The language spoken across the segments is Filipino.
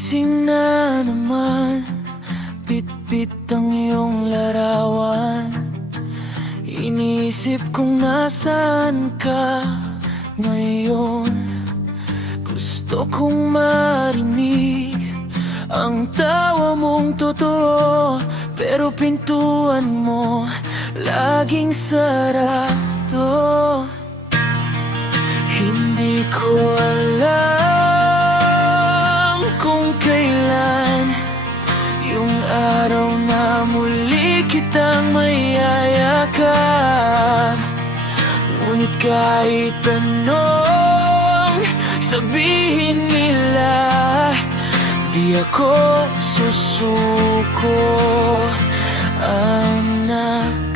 Gising na naman, bit-bit ang iyong larawan. Iniisip kung nasaan ka ngayon. Gusto kong marinig ang tawa mong totoo, pero pintuan mo laging sarado. Hindi ko alam kung kailan yung araw na muli kitang mayayakap. Ngunit kahit anong sabihin nila, di ako susuko, anak.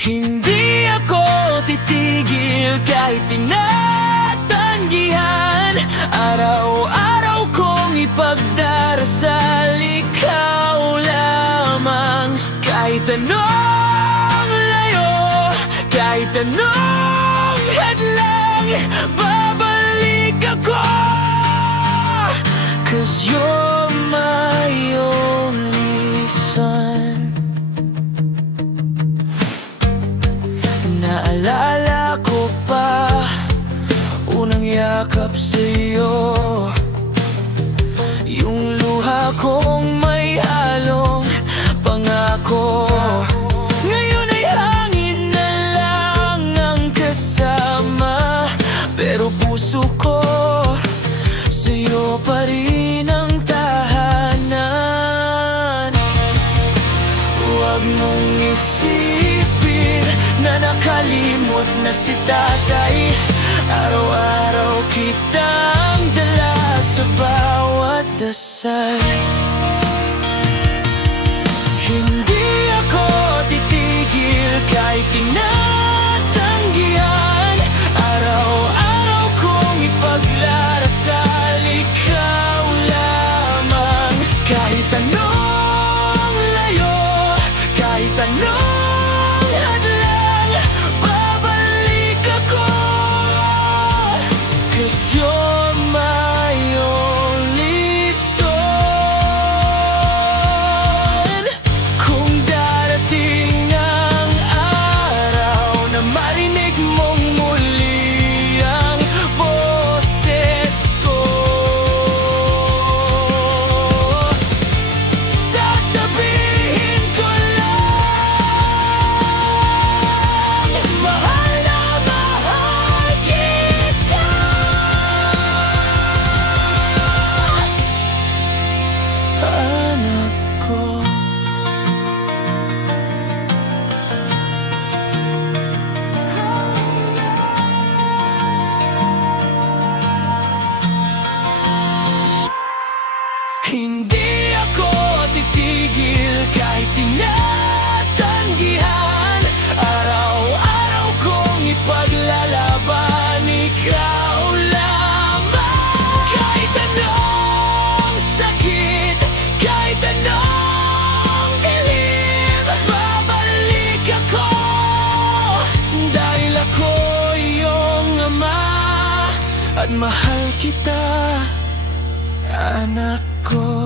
Hindi ako titigil kahit tinatanggihan. Araw-araw kong ipagdarasal, ikaw lamang. Kahit anong layo, kahit anong hadlang, babalik ako. 'Cause you're my only son. Naalala ko pa unang yakap sa'yo, yung luha kong may halong pangako. Ngayon ay hangin na lang ang kasama, pero puso ko sa'yo pa rin ang tahanan. Huwag mong isipin na nakalimot na si tatay. Araw-araw kitang dala sa bawat dasal. Hindi ako titigil kahit tinatanggihan. Araw-araw kong ipagdarasal, ikaw lamang. Kahit anong layo, kahit anong hadlang, babalik ako. 'Cause you're my only son. Kung darating ang araw na marinig mong muli ang boses ko, sasabihin ko lang, mahal na mahal kita. Anak ko, hindi ako titigil kahit tinatanggihan. Araw-araw kong ipaglalaban, ikaw lamang. Kahit anong sakit, kahit anong dilim, babalik ako. Dahil ako iyong ama at mahal kita, anak ko.